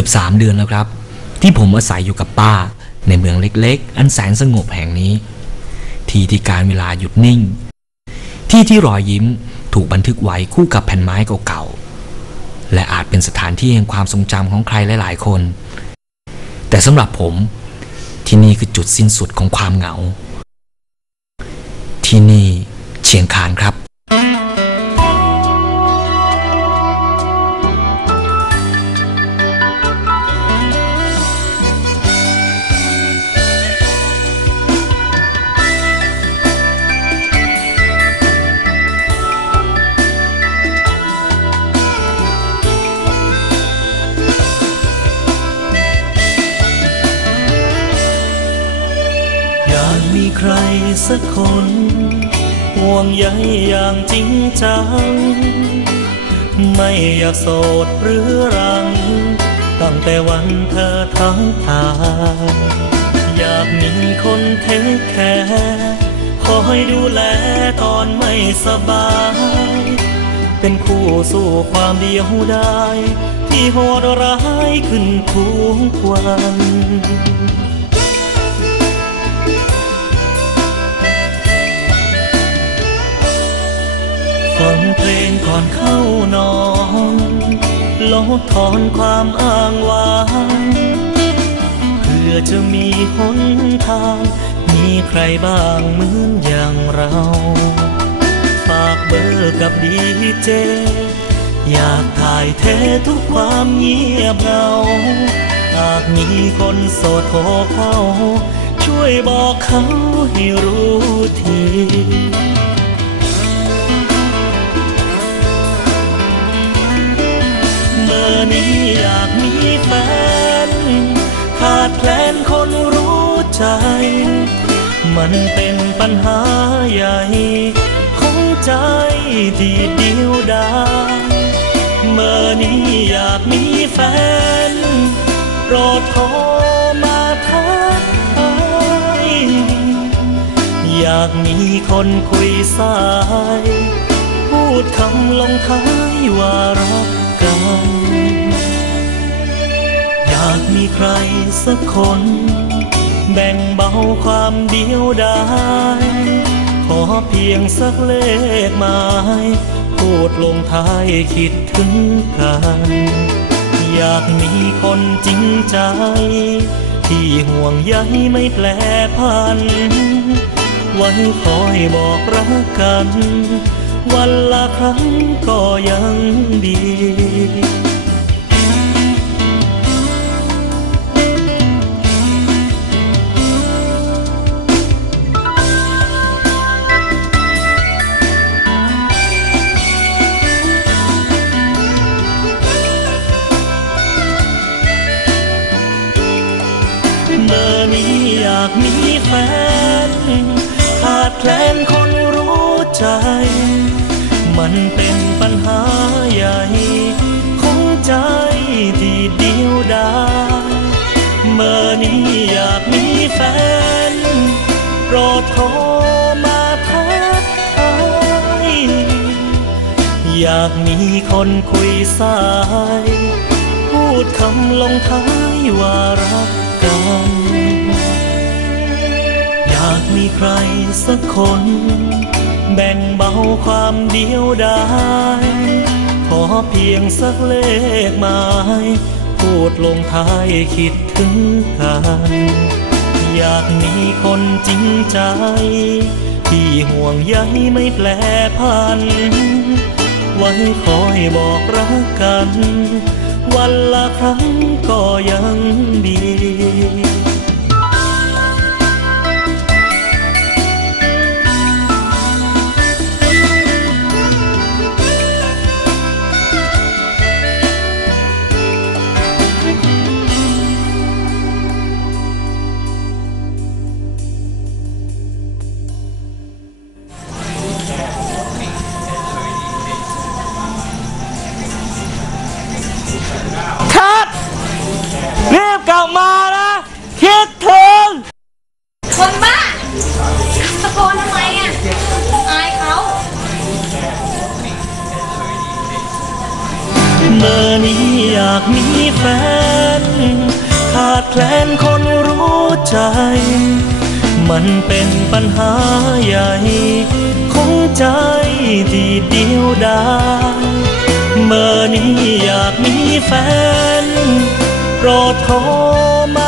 กือบสามเดือนแล้วครับ ที่ผมอาศัยอยู่กับป้า ในเมืองเล็กๆ อันแสนสงบแห่งนี้ ที่ที่การเวลาหยุดนิ่ง ที่ที่รอยยิ้มถูกบันทึกไว้คู่กับแผ่นไม้เก่าๆ และอาจเป็นสถานที่แห่งความทรงจำของใครหลายๆ คน แต่สำหรับผมที่นี่คือจุดสิ้นสุดของความเหงา ที่นี่เชียงคานครับ มีใครสักคนห่วงใยอย่างจริงจัง ไม่อยากโสดหรือรัง ตั้งแต่วันเธอทั้งทาอยากมีคนเทคแคร์คอยดูแลตอนไม่สบาย เป็นคู่สู้ความเดียวได้ที่โหดร้ายขึ้นทุกวัน อนเข้านอนลดทอนความอ้างว้างเพื่อจะมีหนทาง มีใครบ้างเหมือนอย่างเรา ฝากเบอร์กับดีเจ อยากถ่ายเททุกความเงียบเหงาหากมีคนโสดโทรเข้า ช่วยบอกเขาให้รู้ที นี้อยากมีแฟน ขาดแคลนคนรู้ใจ มันเป็นปัญหาใหญ่ของใจที่เดียวดายเมื่อนี้อยากมีแฟน โปรดโทรมาทักทายอยากมีคนคุยสาย พูดคำลงท้ายว่ารักกัน มีใครสักคน แบ่งเบาความเดียวดายขอเพียงสักเลขหมาย พูดลงท้ายคิดถึงกัน อยากมีคนจริงใจ ที่ห่วงใยไม่แปลพัน ไว้คอยบอกรักกัน วันละครั้งก็ยังดี ดแคลนคนรู้ใจ มันเป็นปัญหาใหญ่ของใจที่เดียวดายเมื่อนี้อยากมีแฟนโปรดโทรมาทักทายอยากมีคนคุยสาย พูดคำลงท้ายว่ารักกัน อยากมีใครสักคน แบ่งเบาความเดียวดายขอเพียงสักเลขหมาย พูดลงท้ายคิดถึงกัน อยากมีคนจริงใจ ที่ห่วงใยไม่แปลพัน ไว้คอยบอกรักกัน วันละครั้งก็ยังดี กลับมานะคิดถึงคนบ้าตะโกนทำไมอะอายเขาเมื่อนี้อยากมีแฟน ขาดแคลนคนรู้ใจ มันเป็นปัญหาใหญ่ ของใจที่เดียวดายเมื่อนี้อยากมีแฟน โปรดโทรมา